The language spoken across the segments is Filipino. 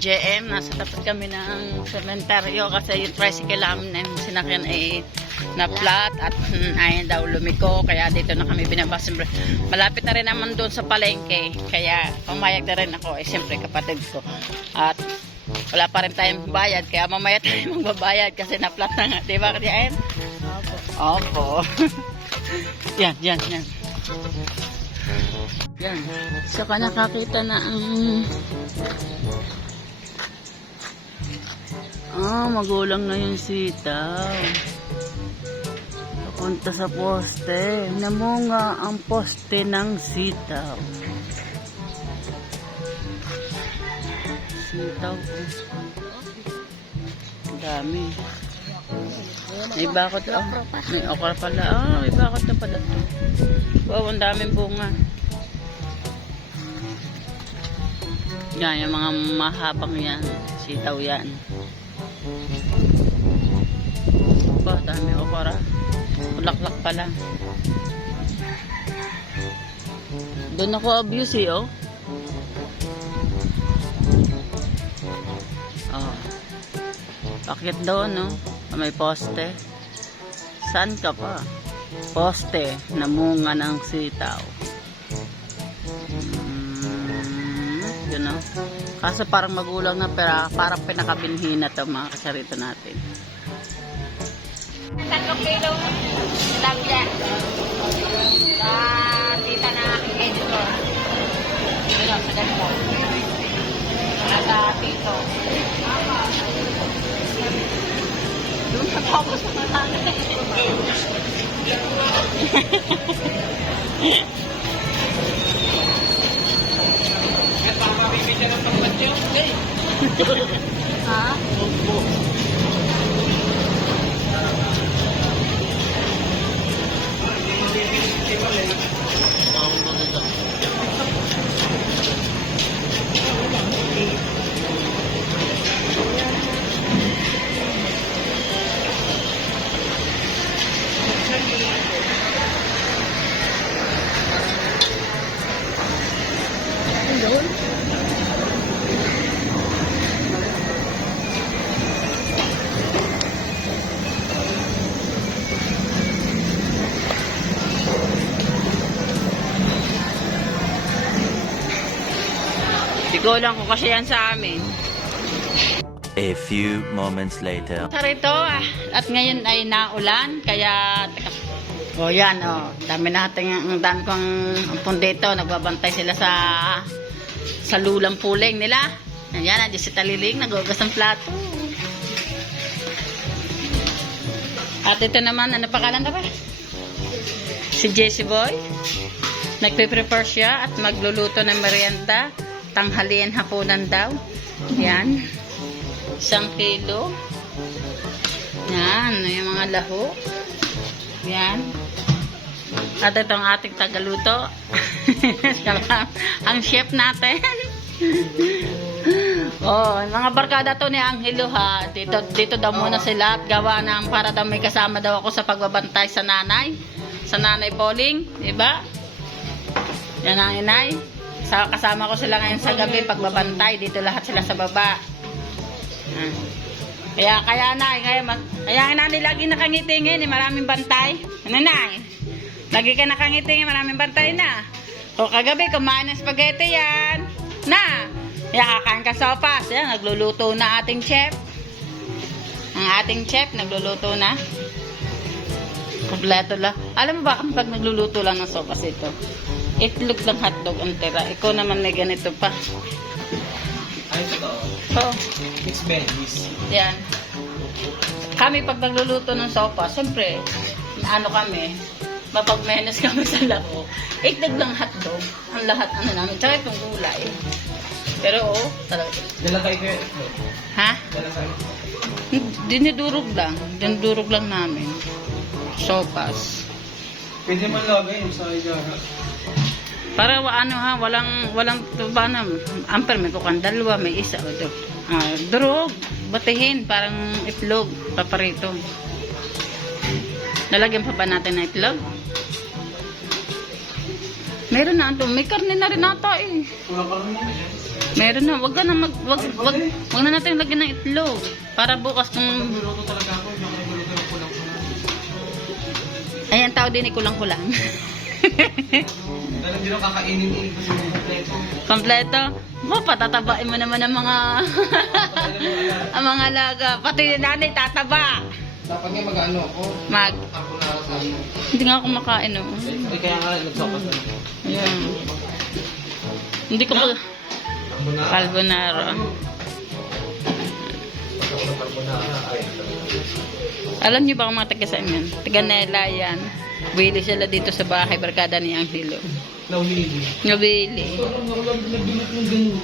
JM. Nasa tapat kami ng sementeryo kasi yung tricycle namin na sinakyan ay na flat at hmm, ayaw daw lumiko. Kaya dito na kami binabas. Malapit na rin naman doon sa palengke. Kaya pumayag na rin ako. Eh, siyempre kapatid ko. At wala pa rin tayong bayad. Kaya mamaya tayo magbabayad kasi na flat na nga. Diba, JM? Opo. Opo. yan, yan, yan. Yan. Saka nakakita na ang... Ah, magulang na yung sitaw. Papunta sa poste. Namunga ang poste ng sitaw. Sitaw. oh. Dami. May bakot oh. May okra pala. Ah, may bakot na pala. Wow, ang daming bunga. Yan, yung mga mahabang yan. Sitaw yan. Ba, dami okra. Bulaklak pala. Doon ako abuse eh, oh. Oh. Bakit doon, no? May poste. Saan ka pa? Poste, namunga ng sitaw. Yun know? Kaso parang magulang na, pero parang pinakabinhi na to mga kasarito natin. Tatlong kilo tilapia. Sa tita na aking editor. Ano, sa ganito. Nasa tito. Doon na ako sa nanay. Ha? Hindi ko lang kung kasi yan sa amin. A few moments later. Sarito ah. At ngayon ay naulan, kaya... Teka. O yan, o. Dami natin, ang dami kong ampun dito. Nagbabantay sila sa sa lulang puling nila. Ayan, nandiyan si Taliling, nagugas ng plato. At ito naman, ano pangalan na ba? Si Jessie Boy. Nagpe-prepare siya at magluluto ng merienda. Tanghalian hapunan daw. Yan. Isang kilo. Yan, yung mga laho. Yan. At ito ating tagaluto. ang chef natin. oh, mga barkada to ni Angelo ha. Dito, dito daw muna sila at gawa ng para daw may kasama daw ako sa pagbabantay sa nanay. Sa nanay Pauling, di ba? Yan ang inay. Sa, kasama ko sila ngayon sa gabi pagbabantay. Dito lahat sila sa baba. Ah. Kaya, kaya na, kaya, ma- kaya na lagi nakangitingin, eh, maraming bantay. Ano na, lagi ka nakangitingin, maraming bantay na. O kagabi, kumain ng spaghetti yan. Na, kaya kakain ka sopas. Yan, nagluluto na ating chef. Ang ating chef, nagluluto na. Kompleto lang. Alam mo ba kung pag nagluluto lang ng sopas ito? Itlog lang hotdog ang tira. Ikaw naman may ganito pa. Ay, totoo. So, Mixed veggies. Yan. Kami pag nagluluto ng sopa, siyempre, ano kami, mapagmenes kami sa lako. Itlog lang hotdog. Ang lahat, ano namin, tsaka itong gulay. Pero, oh, talaga. Dala tayo kayo. Ha? Dala tayo. Dinidurog lang. Dinidurog lang namin. Sopas. Pwede man lagay yung sa igara. Para wa- ano ha, walang walang ba na amper may kukan dalawa, may isa o do. Ah, durog, batihin parang itlog, paparito. Lalagyan pa ba natin ng itlog? Meron na ito. May karne na rin ata eh. Meron na, wag ka na mag, wag, wag, wag na natin lagyan ng itlog. Para bukas kung, kulang-kulang. ayan tao din ikulang-kulang. Dahil hindi na kakainin ini kasi yung kompleto. Kompleto. Mo, patatabain mo naman ang mga, ang mga laga. Pati yung nanay tataba. Dapat nga mag-ano ako. Mag, Ako na sa ano. hindi nga ako makain, oh. Ay, kaya nga nagsokas na. Ayan. Hindi ko carbonara. Na carbonara. Ay, Alam niyo ba kung mga taga saan yan? Taga Nela yan. Willy sila dito sa bahay, barkada ni Angelo. Nawili. Ganun.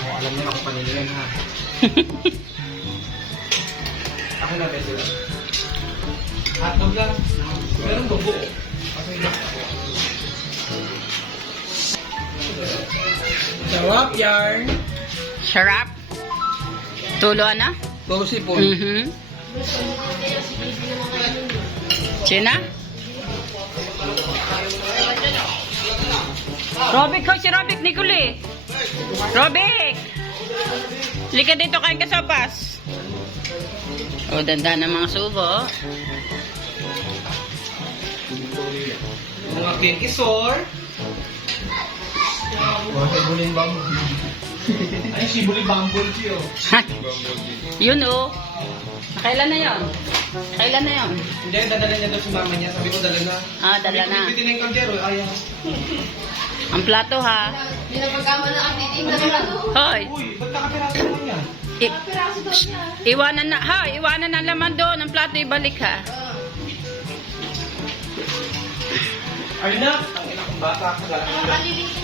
Oh, alam niyo ako kanina yan ha. Ako na, beso. Hotdog lang. Meron dugo. Okay lang. Sarap yarn. Sarap. Tulo na? Bossy po. Mhm. Sina? Robik ko si Robik Nicole. Robik! Lika dito kain ka sopas. O, danda ng mga subo. Mga kikisor. Mga sibuling bamboo. Ay, sibuling bamboo siyo. Yun o. Kailan na yon? Kailan na yon? Hindi, dadala niya daw sa mama niya. Sabi ko, dala na. Ah, dala na. Bitin na yung kaldero. Ayaw. Ang plato ha. Hoy, Uy, ba't nakapiraso naman yan? i- iwanan na, ha, iwanan na laman doon. Ang plato ibalik ha. Ay na! Ang ina kong bata. SDN.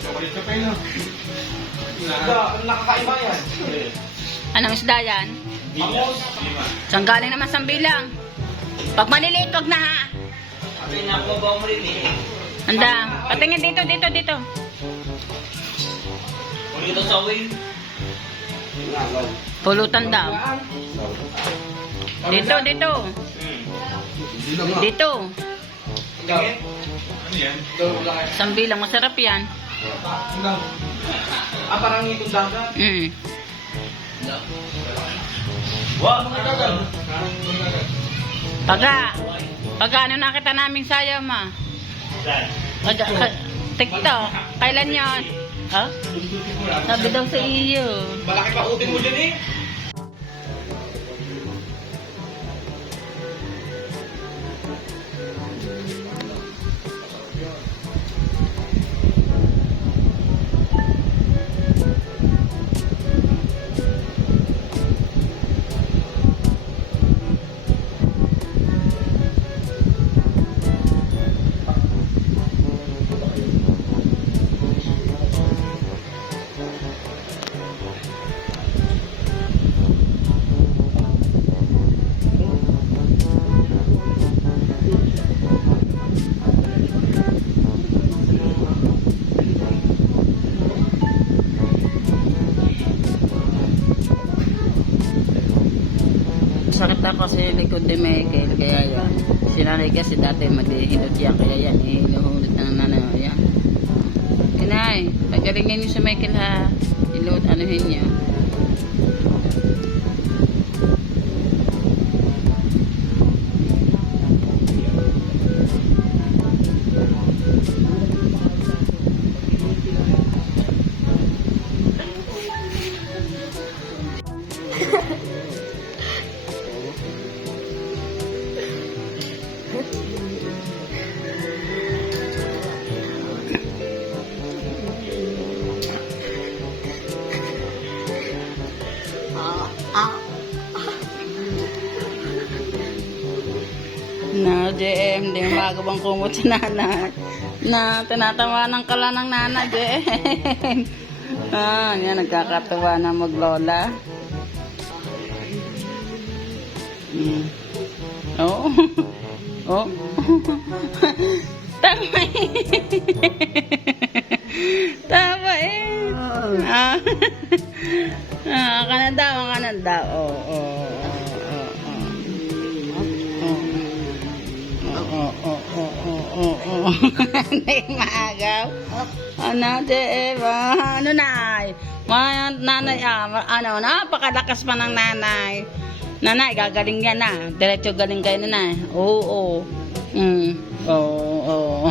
Chocolate ka yun. Ang nakakaiba yan. Anong isda yan? Mamos. Saan galing naman sa bilang? Pag maliliit, wag na ha. Sabi. Patingin dito, dito, dito. Ulit sa win. Pulutan daw. Dito, dito. Dito. Ano yan? Sambilang, masarap yan. Ikaw. Ah, parang itong dagat. Mm. Wow, mga dagat. Pagka, pagka ano nakita naming sayaw ma? Pagka, ka, TikTok, kailan yon? Ha? Sabi daw sa iyo. Malaki pa utin mo dyan eh. Sakit ako sa likod ni Michael, kaya yan. Si kasi dati maghihilot yan, kaya yan, iluhulot ng nanay yan. Inay, pagalingin niyo si Michael ha. Iluhot anuhin niya. Na, JM, di magabang kumot si nanay. Na, tinatawanan ka lang ng nana, JM. Ah, yan, nagkakatawa na maglola. Mm. Oo. Oh. Tama eh. Tama eh. Ah. ah, kanan daw, kanan daw. Oo. Hindi maagaw. Ano, de, ba? Ano, nay? Mga nanay, ah, ano, napakalakas pa ng nanay. Nanay, gagaling yan na. Diretso galing kayo nanay. Oo, oo. Mm. Oo, oo.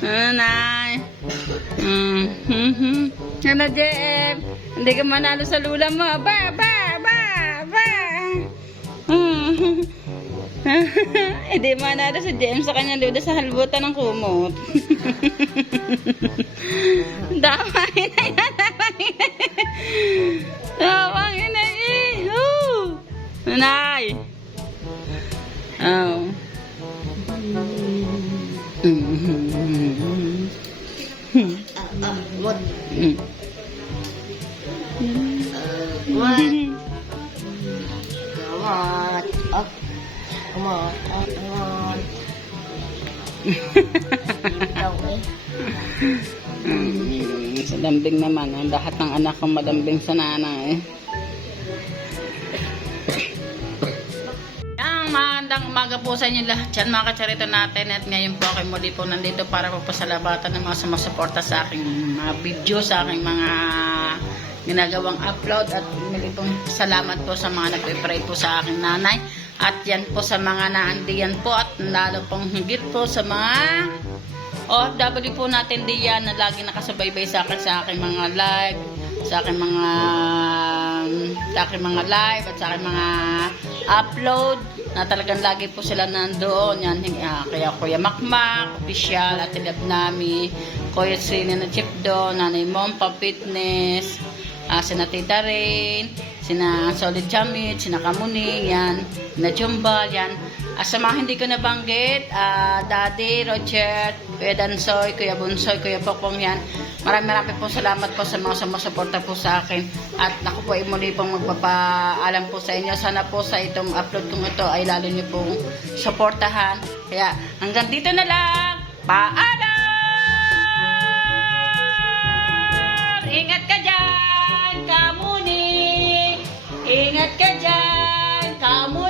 Nanay. Mm. Mhm. Ano, Jem? Hindi ka manalo sa lula mo. Ba, ba, ba, ba. Mm. Hindi manalo si Jem sa kanya lula sa halbutan ng kumot. Damay on. Up. Come on. Ikaw eh. Mm, sa lambing naman, ang lahat ng anak ko malambing sa nanay. Ang magandang umaga po sa inyo lahat yan mga kacharito natin at ngayon po ako muli po nandito para po pasalamatan ng mga sumasuporta sa aking mga video, sa aking mga ginagawang upload at muli pong salamat po sa mga nagpe-pray po sa aking nanay at yan po sa mga naandiyan po at lalo pong higit po sa mga OFW po natin diyan na lagi nakasubaybay sa akin sa aking mga live, sa aking mga sa aking mga live at sa aking mga upload na talagang lagi po sila nandoon. Yan, ah, kaya Kuya Makmak, official, at Lab Nami, Kuya Sina na Chip Do, Nanay Mompa Fitness, ah, sina Tita Rain, sina Solid Chamit, sina Kamuning, yan, na Jumbal, yan. Ah, sa mga hindi ko nabanggit, ah, Daddy, Roger, Kuya Dansoy, Kuya Bunsoy, Kuya Pokpong yan. Maraming maraming po salamat po sa mga sumusuporta po sa akin. At ako po ay muli pong magpapaalam po sa inyo. Sana po sa itong upload kong ito ay lalo niyo pong suportahan. Kaya hanggang dito na lang. Paalam! Ingat ka dyan, dyan!